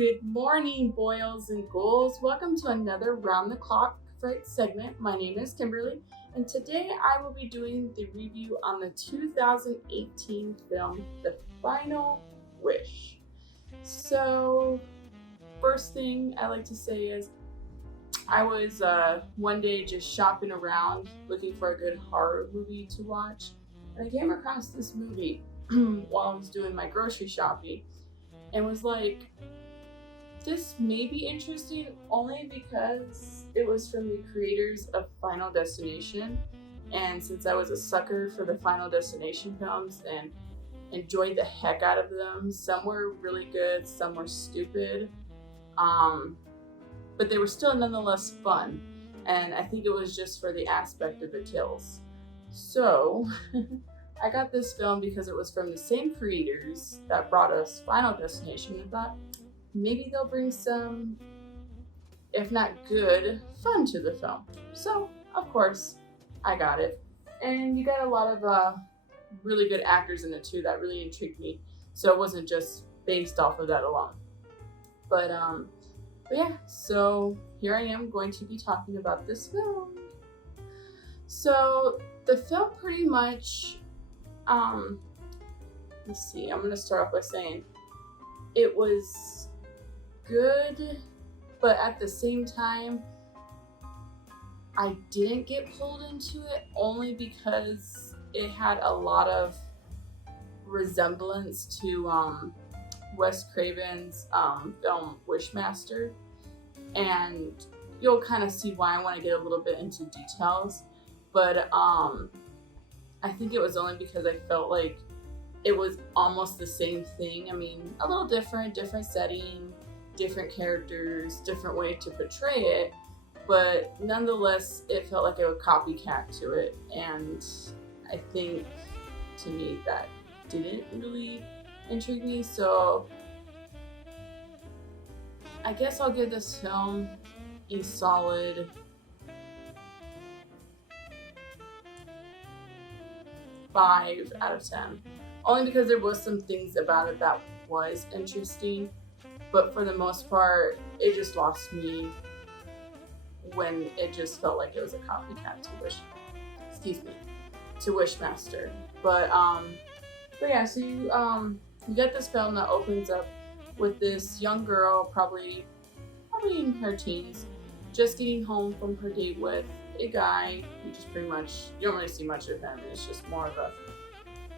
Good morning, boils and ghouls. Welcome to another Round the Clock Fright segment. My name is Kimberly, and today I will be doing the review on the 2018 film, The Final Wish. So, first thing I like to say is I was one day just shopping around looking for a good horror movie to watch, and I came across this movie while I was doing my grocery shopping and was like, this may be interesting only because it was from the creators of Final Destination, and since I was a sucker for the Final Destination films and enjoyed the heck out of them, some were really good, some were stupid, but they were still nonetheless fun, and I think it was just for the aspect of the kills. So I got this film because it was from the same creators that brought us Final Destination, and thought maybe they'll bring some, if not good, fun to the film. So, of course, I got it. And you got a lot of really good actors in it too that really intrigued me. So it wasn't just based off of that alone. But yeah, so here I am going to be talking about this film. So the film pretty much, let's see, I'm going to start off by saying it was good, but at the same time, I didn't get pulled into it only because it had a lot of resemblance to Wes Craven's film Wishmaster, and you'll kind of see why I want to get a little bit into details. But I think it was only because I felt like it was almost the same thing. I mean, a little different setting, different characters, different way to portray it, but nonetheless, it felt like a copycat to it. And I think, to me, that didn't really intrigue me. So I guess I'll give this film a solid 5 out of 10. Only because there was some things about it that was interesting, but for the most part, it just lost me when it just felt like it was a copycat to Wishmaster. But yeah, so you get this film that opens up with this young girl, probably in her teens, just getting home from her date with a guy. You just pretty much, you don't really see much of him. It's just more of a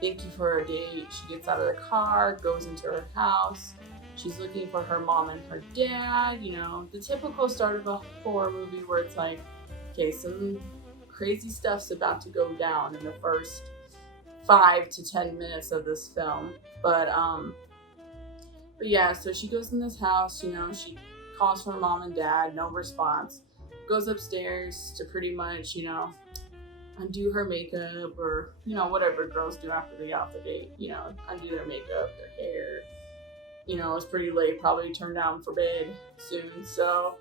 thank you for her date. She gets out of the car, goes into her house. She's looking for her mom and her dad, you know, the typical start of a horror movie where it's like, okay, some crazy stuff's about to go down in the first 5 to 10 minutes of this film. But yeah, so she goes in this house, you know, she calls for her mom and dad, no response. Goes upstairs to pretty much, you know, undo her makeup, or, you know, whatever girls do after they get off the date, you know, undo their makeup, their hair. You know, it's pretty late, probably turned down for bed soon. So,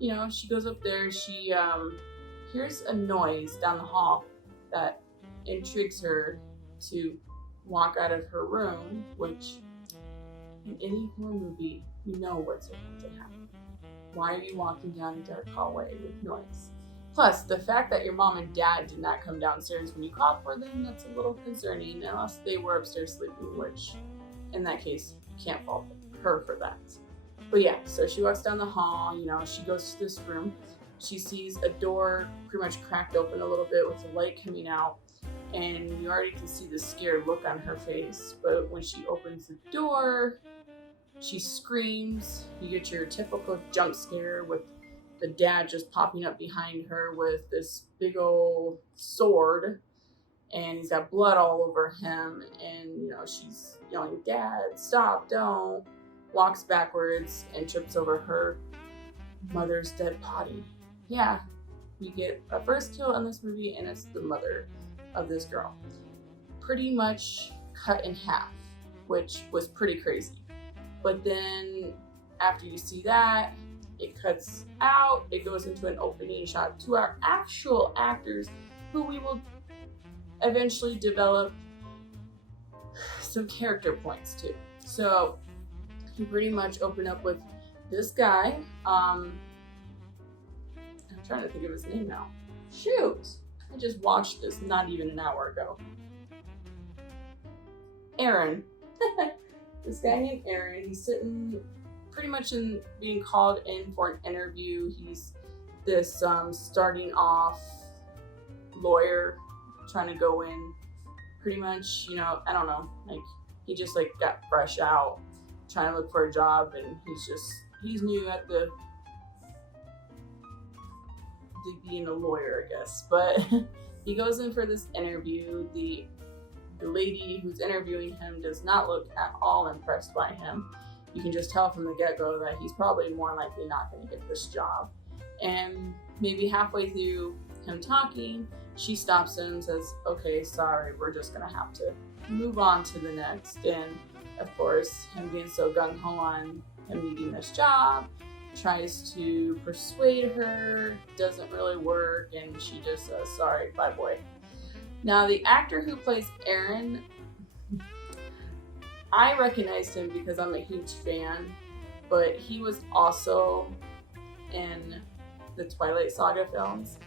you know, she goes up there, she hears a noise down the hall that intrigues her to walk out of her room, which in any horror movie, you know what's about to happen. Why are you walking down a dark hallway with noise? Plus, the fact that your mom and dad did not come downstairs when you called for them, that's a little concerning, unless they were upstairs sleeping, which, in that case, can't fault her for that. But yeah, so she walks down the hall, you know, she goes to this room. She sees a door pretty much cracked open a little bit with the light coming out, and you already can see the scared look on her face. But when she opens the door, she screams. You get your typical jump scare with the dad just popping up behind her with this big old sword, and he's got blood all over him, and, you know, she's yelling, "Dad, stop, don't," walks backwards and trips over her mother's dead body. Yeah, we get a first kill in this movie, and it's the mother of this girl. Pretty much cut in half, which was pretty crazy. But then after you see that, it cuts out, it goes into an opening shot to our actual actors, who we will eventually develop some character points to. So you pretty much open up with this guy, I'm trying to think of his name now. Shoot, I just watched this not even an hour ago. Aaron. This guy named Aaron, he's sitting pretty much being called in for an interview. He's this starting off lawyer trying to go in pretty much, I don't know, like he just like got fresh out trying to look for a job, and he's new at the being a lawyer, I guess. But he goes in for this interview. The lady who's interviewing him does not look at all impressed by him. You can just tell from the get-go that he's probably more likely not going to get this job. And maybe halfway through him talking, she stops him and says, okay, sorry, we're just going to have to move on to the next. And of course, him being so gung-ho on him needing this job, tries to persuade her, doesn't really work, and she just says, sorry, bye boy. Now, the actor who plays Aaron, I recognized him because I'm a huge fan, but he was also in the Twilight Saga films.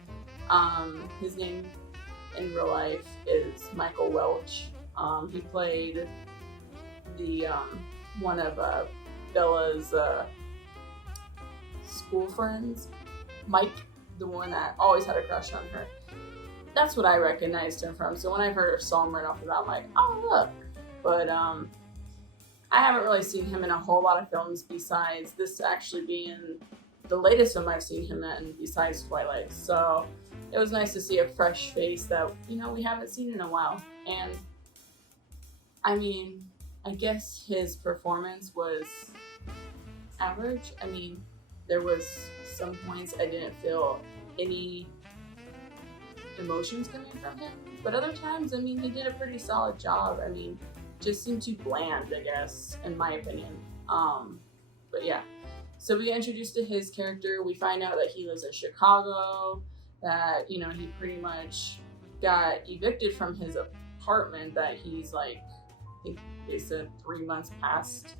His name in real life is Michael Welch. He played the one of Bella's school friends, Mike, the one that always had a crush on her. That's what I recognized him from. So when I heard her song right off the bat, I'm like, oh look. But I haven't really seen him in a whole lot of films besides this actually being the latest film I've seen him in besides Twilight. So it was nice to see a fresh face that, we haven't seen in a while. And I mean, I guess his performance was average. I mean, there was some points I didn't feel any emotions coming from him, but other times, I mean, he did a pretty solid job. I mean, just seemed too bland, I guess, in my opinion. But yeah, so we get introduced to his character. We find out that he lives in Chicago, that, he pretty much got evicted from his apartment that he's like, I think they said 3 months past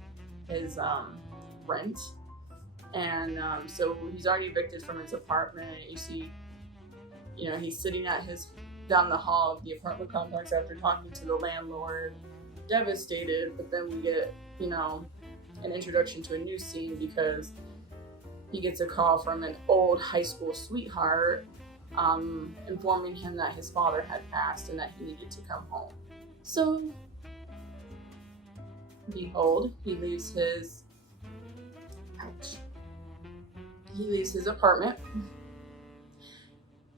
his rent. And so he's already evicted from his apartment. You see, he's sitting down the hall of the apartment complex after talking to the landlord, devastated. But then we get, an introduction to a new scene because he gets a call from an old high school sweetheart, informing him that his father had passed and that he needed to come home. So, behold, he leaves his apartment,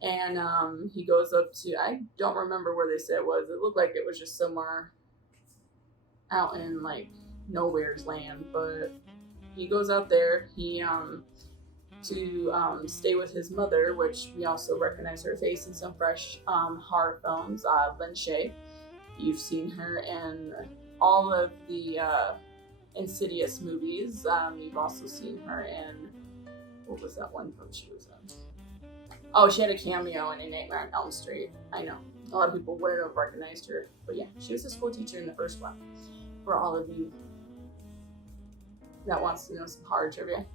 and he goes up to, I don't remember where they said it was. It looked like it was just somewhere out in like nowhere's land, but he goes out there. He to stay with his mother, which we also recognize her face in some fresh horror films. Shaye. You've seen her in all of the Insidious movies. You've also seen her in, what was that one film she was in? Oh, she had a cameo in A Nightmare on Elm Street. I know, a lot of people wouldn't have recognized her, but yeah, she was a school teacher in the first one. For all of you that wants to know some horror trivia.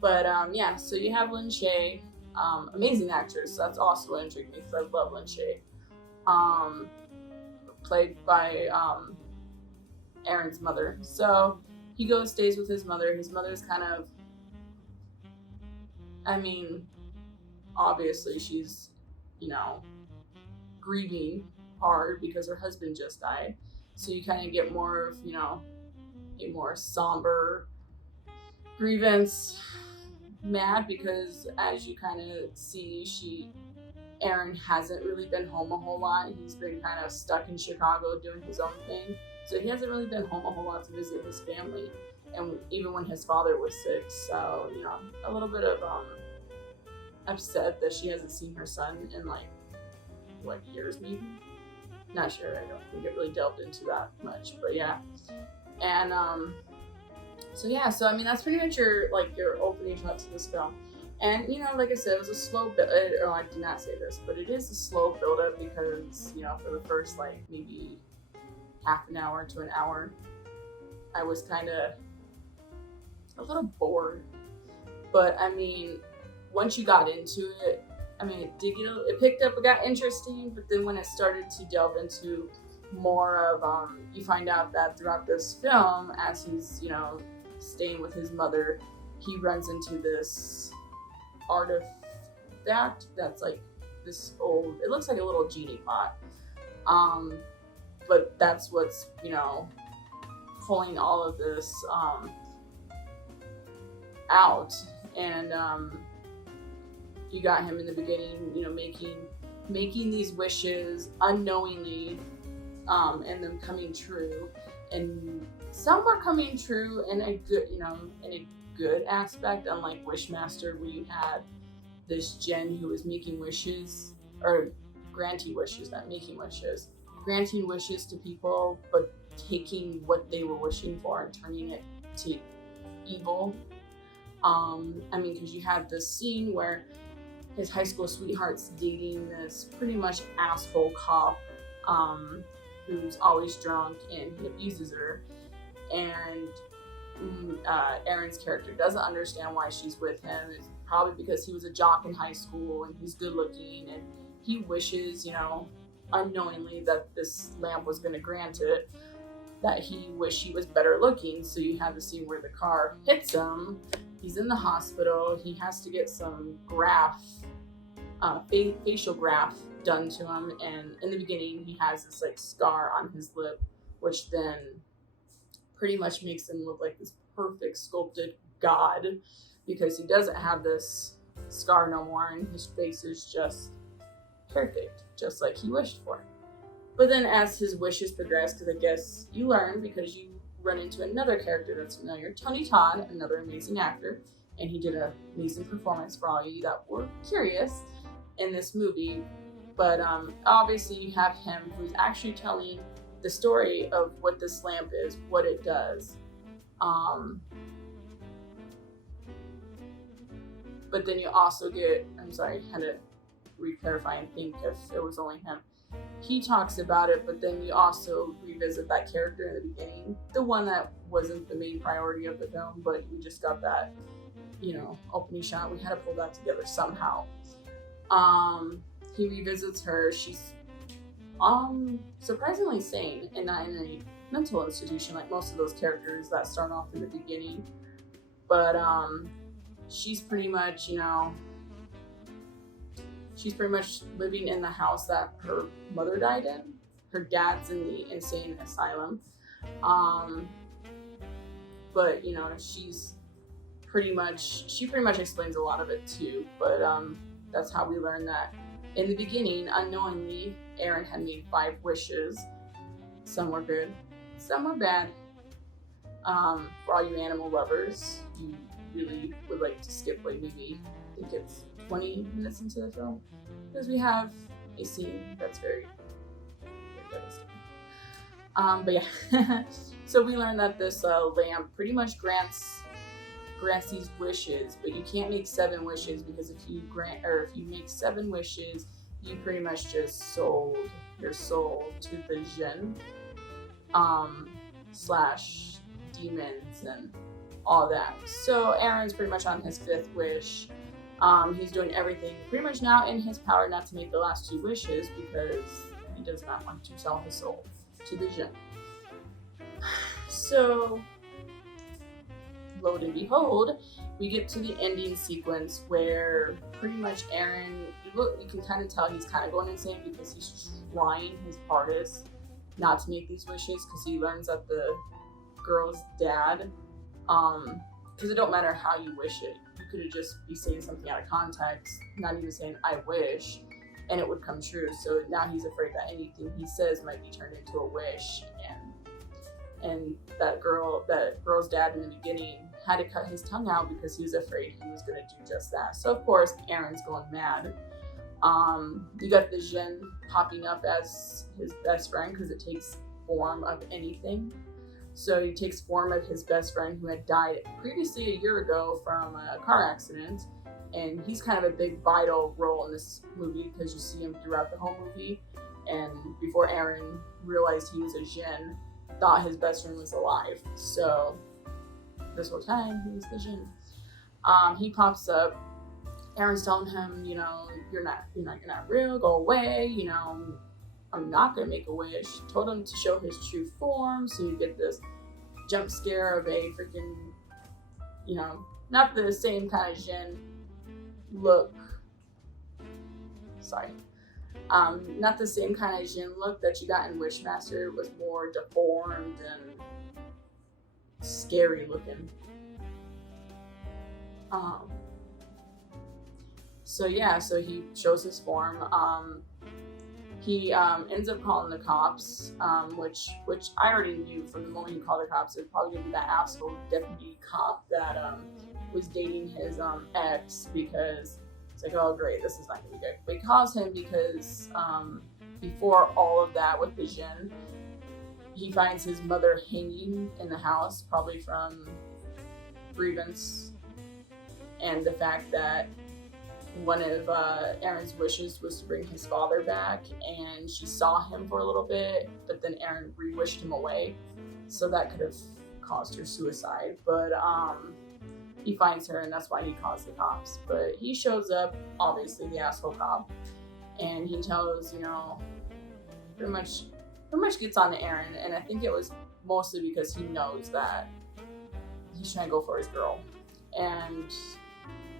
But yeah, so you have Shaye, amazing actress. So that's also what intrigued me because I love Shaye. Played by Aaron's mother. So he stays with his mother. His mother's kind of, I mean, obviously she's, grieving hard because her husband just died. So you kind of get more of, a more somber grievance, mad because as you kind of see, Aaron hasn't really been home a whole lot. He's been kind of stuck in Chicago doing his own thing. So he hasn't really been home a whole lot to visit his family. And even when his father was sick, so, a little bit of upset that she hasn't seen her son in years maybe? Not sure, I don't think it really delved into that much, but yeah. And so I mean, that's pretty much your opening shot to this film. And, like I said, it was a slow build. Oh, I did not say this, but it is a slow build up because, for the first, maybe half an hour to an hour, I was kind of a little bored. But I mean, once you got into it, I mean, it picked up, it got interesting, but then when it started to delve into more of, you find out that throughout this film, as he's, staying with his mother, he runs into this artifact that's like this old, it looks like a little genie pot. But that's what's, pulling all of this out. And you got him in the beginning, making these wishes unknowingly, and them coming true. And some were coming true in a good, in a good aspect, unlike Wishmaster, where you had this Jen who was making wishes, or granting wishes, not making wishes, granting wishes to people, but taking what they were wishing for and turning it to evil. Because you had this scene where his high school sweetheart's dating this pretty much asshole cop, who's always drunk and he abuses her. And Aaron's character doesn't understand why she's with him. It's probably because he was a jock in high school and he's good looking, and he wishes, unknowingly, that this lamp was going to grant it, that he wished he was better looking. So you have the scene where the car hits him. He's in the hospital. He has to get some facial graft done to him. And in the beginning, he has this like scar on his lip, which then pretty much makes him look like this perfect sculpted god, because he doesn't have this scar no more, and his face is just perfect, just like he wished for. But then as his wishes progress, because I guess you learn, because you run into another character that's familiar, Tony Todd, another amazing actor, and he did an amazing performance for all of you that were curious in this movie. But obviously you have him who's actually telling the story of what this lamp is, what it does. But then you also get, I had to re-clarify and think if it was only him. He talks about it, but then you also revisit that character in the beginning, the one that wasn't the main priority of the film, but we just got that, opening shot. We had to pull that together somehow. He revisits her. She's surprisingly sane and not in a mental institution like most of those characters that start off in the beginning. But she's pretty much, living in the house that her mother died in. Her dad's in the insane asylum. But she pretty much explains a lot of it too. But that's how we learn that in the beginning, unknowingly, Aaron had made 5 wishes. Some were good, some were bad. For all you animal lovers, you really would like to skip maybe, I think it's 20 minutes into the film, because we have a scene that's very, very devastating. But yeah, so we learned that this lamp pretty much grants these wishes, but you can't make 7 wishes, because if you make 7 wishes, you pretty much just sold your soul to the Jinn, / demons and all that. So Aaron's pretty much on his 5th wish. He's doing everything pretty much now in his power not to make the last 2 wishes, because he does not want to sell his soul to the Jinn. So, lo and behold, we get to the ending sequence where pretty much Aaron, you can kind of tell he's kind of going insane, because he's trying his hardest not to make these wishes, because he learns that the girl's dad, because it don't matter how you wish it, you could just be saying something out of context, not even saying I wish, and it would come true. So now he's afraid that anything he says might be turned into a wish, and that girl's dad in the beginning had to cut his tongue out because he was afraid he was going to do just that. So of course Aaron's going mad. You got the Jinn popping up as his best friend, because it takes form of anything. So he takes form of his best friend who had died previously a year ago from a car accident, and he's kind of a big vital role in this movie, because you see him throughout the whole movie. And before Aaron realized he was a Jinn, thought his best friend was alive. So this whole time he was the Jinn. He pops up. Aaron's telling him, you're not real. Go away. I'm not gonna make a wish. Told him to show his true form, so you get this jump scare of a freaking, not the same kind of Jin look. Sorry. Not the same kind of Jin look that you got in Wishmaster. It was more deformed and scary looking. So he shows his form. He ends up calling the cops, which I already knew from the moment he called the cops. It was probably gonna be that asshole deputy cop that was dating his ex, because it's like, oh great, this is not gonna be good. But he calls him because before all of that with the Jin, he finds his mother hanging in the house, probably from grievance, and the fact that one of Aaron's wishes was to bring his father back, and she saw him for a little bit, but then Aaron re-wished him away, so that could have caused her suicide. But he finds her, and that's why he calls the cops. But he shows up, obviously the asshole cop, and he tells, pretty much gets on to Aaron, and I think it was mostly because he knows that he's trying to go for his girl. And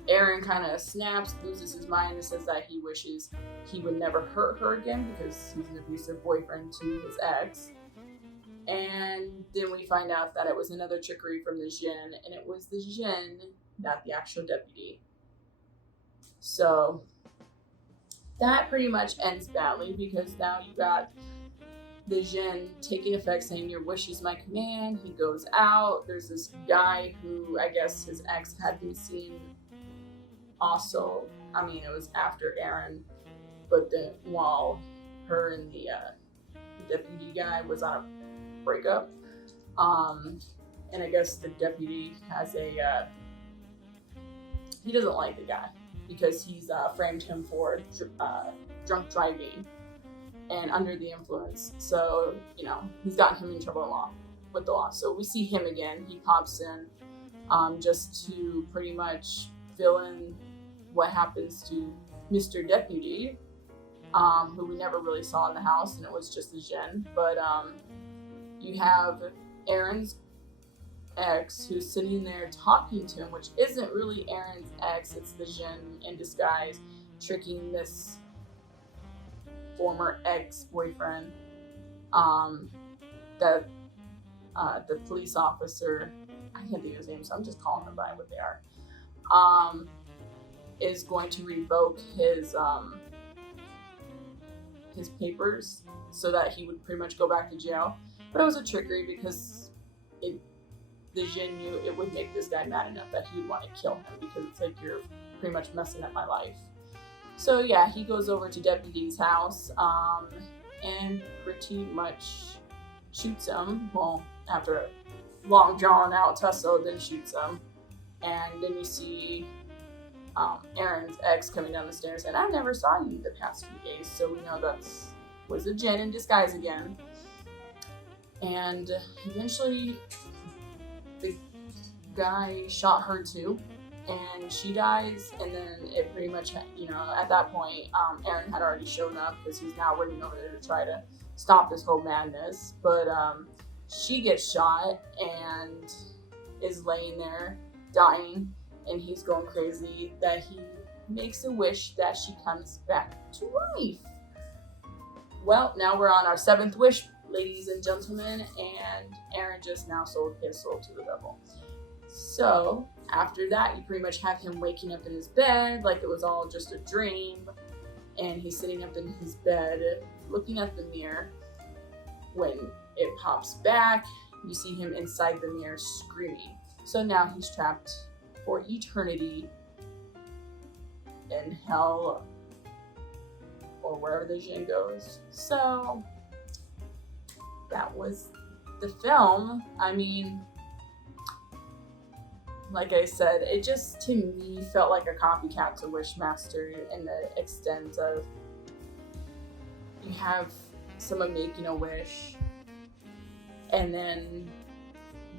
Aaron kind of snaps, loses his mind, and says that he wishes he would never hurt her again because he's an abusive boyfriend to his ex. And then we find out that it was another trickery from the Jin, and it was the Jin, not the actual deputy. So that pretty much ends badly, because now you got the Jin taking effect, saying your wish is my command. He goes out. There's this guy who I guess his ex had been seen also. I mean, it was after Aaron, but then while her and the deputy guy was on a breakup, and I guess the deputy has he doesn't like the guy because he's framed him for drunk driving and under the influence. So, he's gotten him in trouble with the law. So we see him again. He pops in just to pretty much fill in what happens to Mr. Deputy, who we never really saw in the house, and it was just the Jin. But you have Aaron's ex who's sitting there talking to him, which isn't really Aaron's ex, it's the Jin in disguise, tricking this former ex-boyfriend that the police officer, I can't think of his name, so I'm just calling them by what they are, is going to revoke his papers so that he would pretty much go back to jail. But it was a trickery because the Jin knew it would make this guy mad enough that he would want to kill him, because it's like, you're pretty much messing up my life. So yeah, he goes over to Deputy's house and pretty much shoots him. Well, after a long drawn out tussle, then shoots him. And then you see Aaron's ex coming down the stairs, and I never saw you the past few days, so we know that was a Jin in disguise again. And eventually the guy shot her too, and she dies. And then it pretty much, at that point, Aaron had already shown up because he's now running over there to try to stop this whole madness. But she gets shot and is laying there dying, and he's going crazy that he makes a wish that she comes back to life. Well, now we're on our 7th wish, ladies and gentlemen, and Aaron just now sold his soul to the devil. So after that, you pretty much have him waking up in his bed like it was all just a dream, and he's sitting up in his bed looking at the mirror. When it pops back, you see him inside the mirror screaming. So now he's trapped for eternity in hell, or wherever the Jin goes. So that was the film. I mean, like I said, it just to me felt like a copycat to Wishmaster in the extent of you have someone making a wish, and then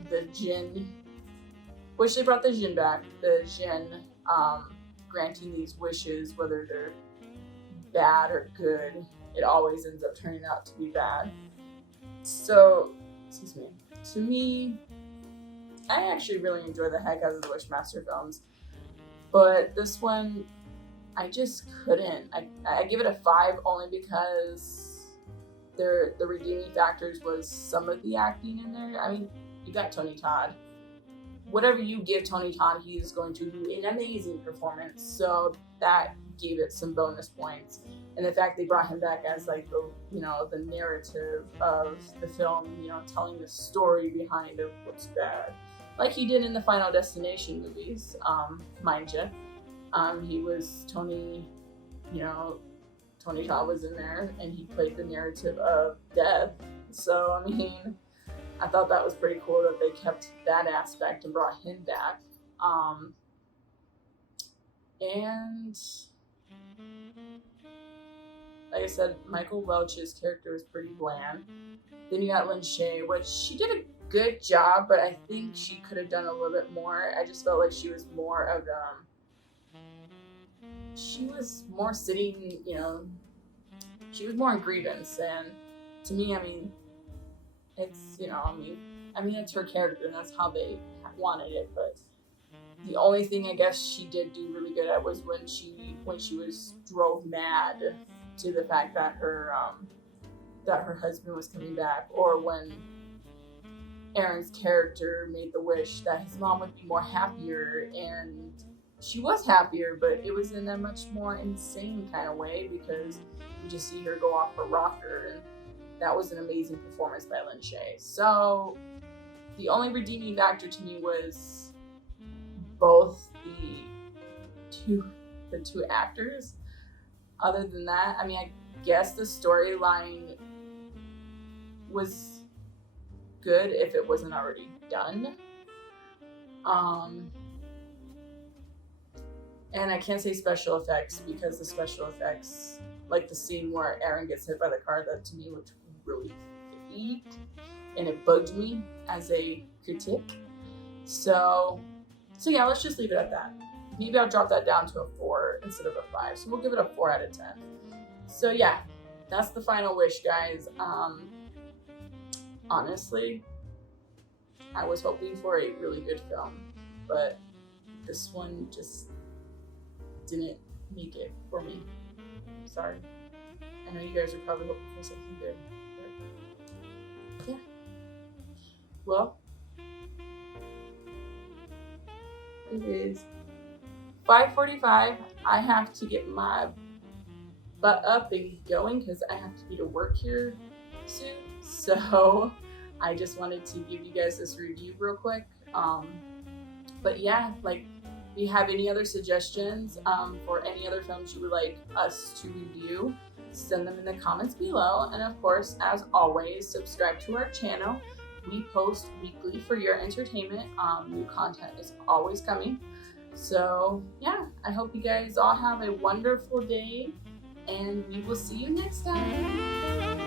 the Jin which they brought the Jinn back. The Jinn granting these wishes, whether they're bad or good, it always ends up turning out to be bad. So, excuse me. To me, I actually really enjoy the heck out of the Wishmaster films, but this one, I just couldn't. I give it a 5 only because the redeeming factors was some of the acting in there. I mean, you got Tony Todd. Whatever you give Tony Todd, he is going to do an amazing performance. So that gave it some bonus points. And the fact they brought him back as like the, you know, the narrative of the film, you know, telling the story behind of what's bad, like he did in the Final Destination movies, mind you. He was Tony, you know, Tony Todd was in there and he played the narrative of death. So, I mean, I thought that was pretty cool that they kept that aspect and brought him back. And like I said, Michael Welch's character was pretty bland. Then you got Lynn Shaye, which she did a good job, but I think she could have done a little bit more. I just felt like she was more of she was more sitting, you know, she was more in grievance. And to me, I mean, it's, you know, I mean, it's her character and that's how they wanted it. But the only thing I guess she did do really good at was when she was drove mad to the fact that her husband was coming back, or when Aaron's character made the wish that his mom would be more happier, and she was happier, but it was in a much more insane kind of way because you just see her go off her rocker, and that was an amazing performance by Lynn Shaye. So the only redeeming factor to me was both the two actors. Other than that, I mean, I guess the storyline was good if it wasn't already done. And I can't say special effects because the special effects, like the scene where Aaron gets hit by the car, that to me looked really fake and it bugged me as a critic. So yeah, let's just leave it at that. Maybe I'll drop that down to a 4 instead of a 5. So we'll give it a 4 out of 10. So yeah, that's the final wish, guys. Honestly, I was hoping for a really good film, but this one just didn't make it for me. Sorry. I know you guys are probably hoping for something good, but yeah. Well, it is 5:45. I have to get my butt up and going because I have to be to work here soon. So I just wanted to give you guys this review real quick. But yeah, like, if you have any other suggestions for any other films you would like us to review, send them in the comments below. And of course, as always, subscribe to our channel. We post weekly for your entertainment. New content is always coming. So yeah, I hope you guys all have a wonderful day, and we will see you next time.